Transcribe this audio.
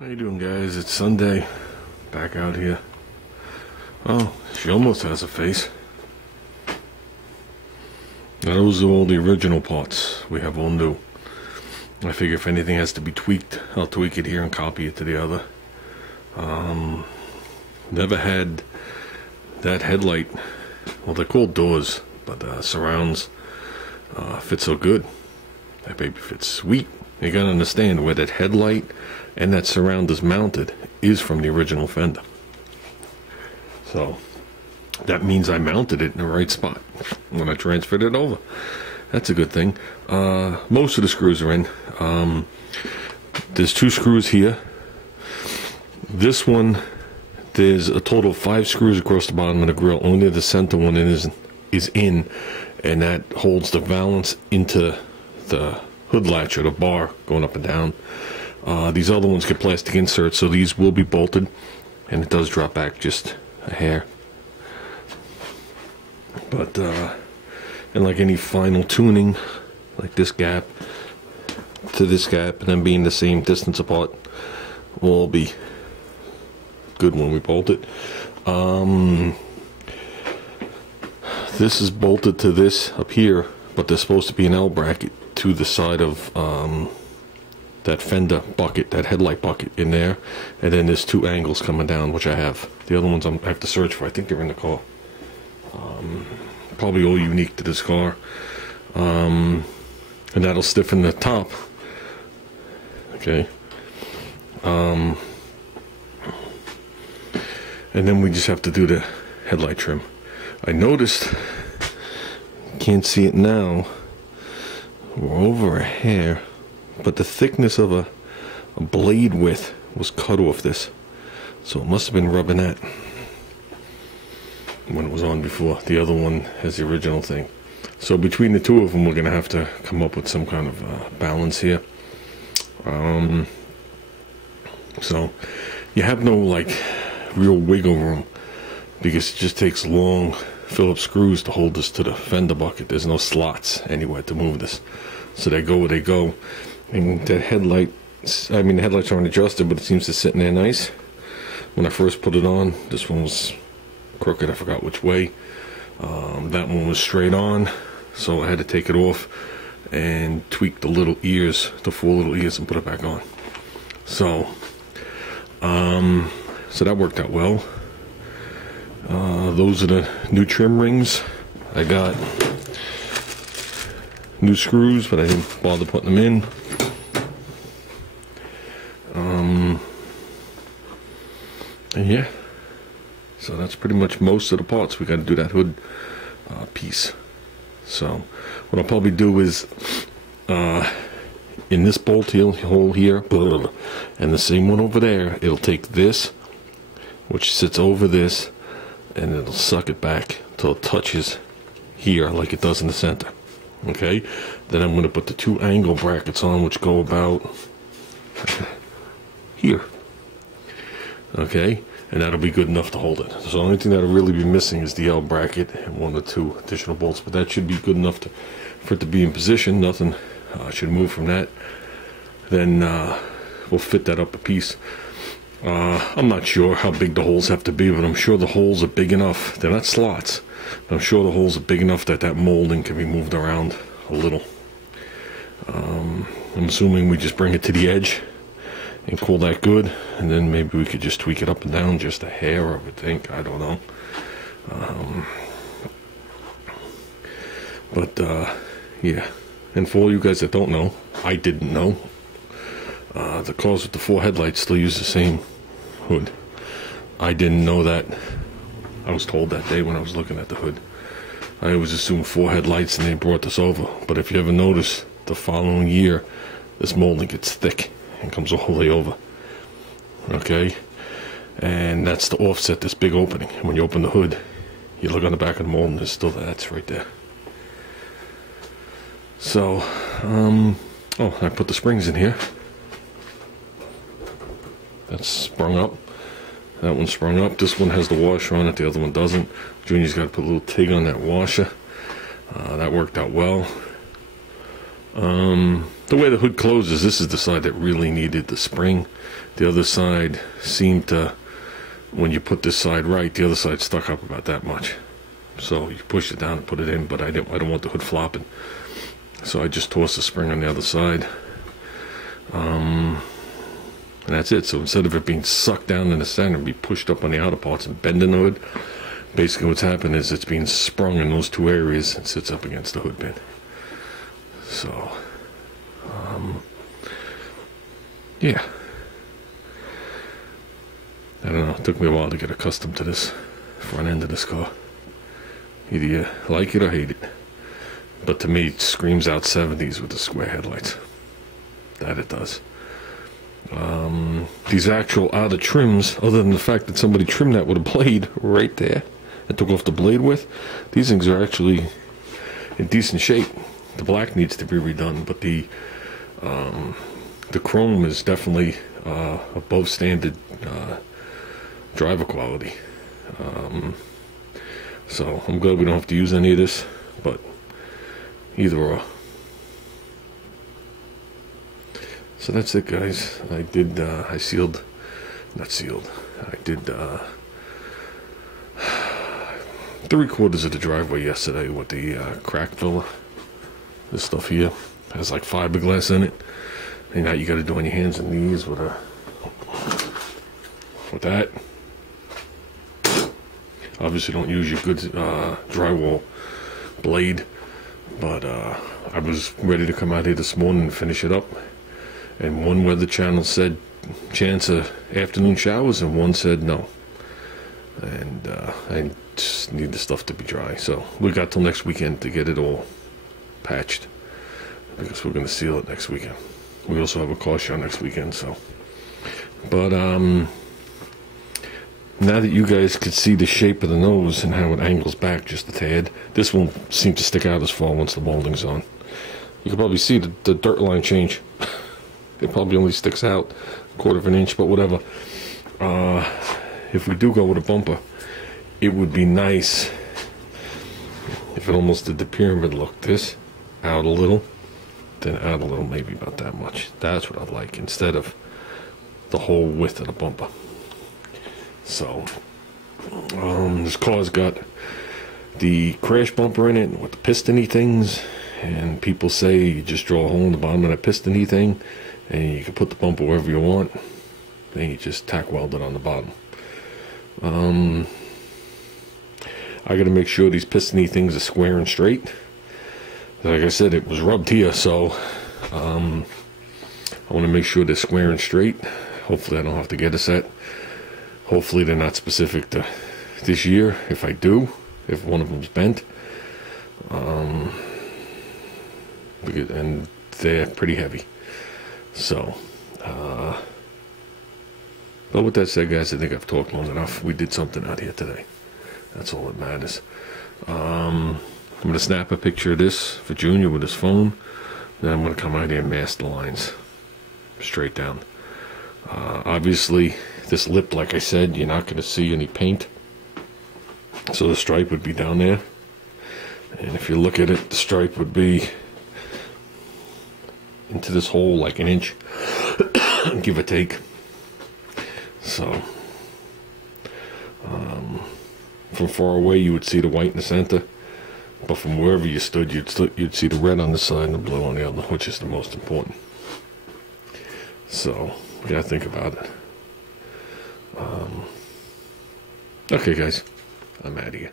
How you doing, guys? It's Sunday. Back out here. Oh, she almost has a face. Now, those are all the original parts. We have all new. I figure if anything has to be tweaked, I'll tweak it here and copy it to the other. Never had that headlight. Well, they're called doors, but surrounds fit so good. That baby fits sweet. You gotta understand where that headlight and that surround is mounted is from the original fender. So that means I mounted it in the right spot when I transferred it over. That's a good thing. Most of the screws are in. There's 2 screws here. This one, there's a total of 5 screws across the bottom of the grill. Only the center one is in, and that holds the valance into the hood latch or the bar going up and down. These other ones get plastic inserts, so these will be bolted, and it does drop back just a hair. But and like any final tuning, like this gap to this gap and then being the same distance apart, will all be good when we bolt it. This is bolted to this up here, but there's supposed to be an L bracket to the side of that fender bucket, that headlight bucket in there, and then there's 2 angles coming down, which I have. The other ones I have to search for. I think they're in the car. Probably all unique to this car, and that'll stiffen the top. Okay. And then we just have to do the headlight trim. I noticed, can't see it now, we're over a hair, but the thickness of a blade width was cut off this, so it must have been rubbing that when it was on before. The other one has the original thing. So between the 2 of them, we're gonna have to come up with some kind of balance here. So you have no like real wiggle room, because it just takes long Phillips screws to hold this to the fender bucket. There's no slots anywhere to move this, so they go where they go. And the headlight, I mean, the headlights aren't adjusted, but it seems to sit in there nice. When I first put it on, this one was crooked, I forgot which way. That one was straight on, so I had to take it off and tweak the little ears, the 4 little ears, and put it back on. So so that worked out well. Those are the new trim rings. I got new screws, but I didn't bother putting them in. And yeah, so that's pretty much most of the parts. We got to do that hood piece. So what I'll probably do is in this bolt hole here, and the same one over there, it'll take this, which sits over this, and it'll suck it back till it touches here like it does in the center. Okay, then I'm going to put the 2 angle brackets on, which go about here. Okay, and that'll be good enough to hold it. So the only thing that'll really be missing is the L bracket and 1 or 2 additional bolts, but that should be good enough for it to be in position. Nothing should move from that. Then we'll fit that up a piece. I'm not sure how big the holes have to be, but I'm sure the holes are big enough. They're not slots. I'm sure the holes are big enough that that molding can be moved around a little. I'm assuming we just bring it to the edge and call that good, and then maybe we could just tweak it up and down just a hair, I would think. I don't know. Yeah. And for all you guys that don't know, I didn't know, the cars with the 4 headlights still use the same hood. I didn't know that. I was told that day when I was looking at the hood. I always assumed 4 headlights and they brought this over. But if you ever notice, the following year, this molding gets thick and comes all the way over. Okay? And that's to offset this big opening. When you open the hood, you look on the back of the mold and there's still that's right there. So, oh, I put the springs in here. That's sprung up. That one sprung up. This one has the washer on it, the other one doesn't. Junior's got to put a little TIG on that washer. That worked out well. The way the hood closes, this is the side that really needed the spring. The other side seemed to, when you put this side right, the other side stuck up about that much. So you push it down and put it in, but I don't want the hood flopping. So I just tossed the spring on the other side. And that's it. So instead of it being sucked down in the center and be pushed up on the outer parts and bending the hood, basically what's happened is it's being sprung in those two areas and sits up against the hood pin. So, yeah. I don't know. It took me a while to get accustomed to this front end of this car. Either you like it or hate it. But to me, it screams out 70s with the square headlights. That it does. These actual outer trims, other than the fact that somebody trimmed that with a blade right there and took off the blade width, these things are actually in decent shape. The black needs to be redone, but the chrome is definitely above standard driver quality. So I'm glad we don't have to use any of this, but either or. So that's it, guys. I did, I sealed, not sealed, I did 3/4 of the driveway yesterday with the crack filler. This stuff here has like fiberglass in it. And now you got to do on your hands and knees with that. Obviously don't use your good drywall blade, but I was ready to come out here this morning and finish it up. And one weather channel said chance of afternoon showers, and one said no. And I just need the stuff to be dry. So we got till next weekend to get it all patched, because we're going to seal it next weekend. We also have a car show next weekend. So, but now that you guys could see the shape of the nose and how it angles back just a tad, this won't seem to stick out as far once the molding's on. You can probably see the dirt line change. It probably only sticks out 1/4 of an inch, but whatever. If we do go with a bumper, it would be nice if it almost did the pyramid look. This out a little, then out a little, maybe about that much. That's what I'd like, instead of the whole width of the bumper. So this car's got the crash bumper in it with the piston-y things, and people say you just draw a hole in the bottom of that piston-y thing and you can put the bumper wherever you want, then you just tack weld it on the bottom. I gotta make sure these piston-y things are square and straight. Like I said, it was rubbed here, so I want to make sure they're square and straight. Hopefully I don't have to get a set. Hopefully they're not specific to this year. If I do, if one of them's bent, and they're pretty heavy. So, but with that said, guys, I think I've talked long enough. We did something out here today. That's all that matters. I'm going to snap a picture of this for Junior with his phone. Then I'm going to come out here and mask the lines straight down. Obviously, this lip, like I said, you're not going to see any paint. So the stripe would be down there. And if you look at it, the stripe would be into this hole like an inch, give or take. So, from far away you would see the white in the center, but from wherever you stood, you'd see the red on the side and the blue on the other, which is the most important. So, you gotta think about it. Okay, guys, I'm out of here.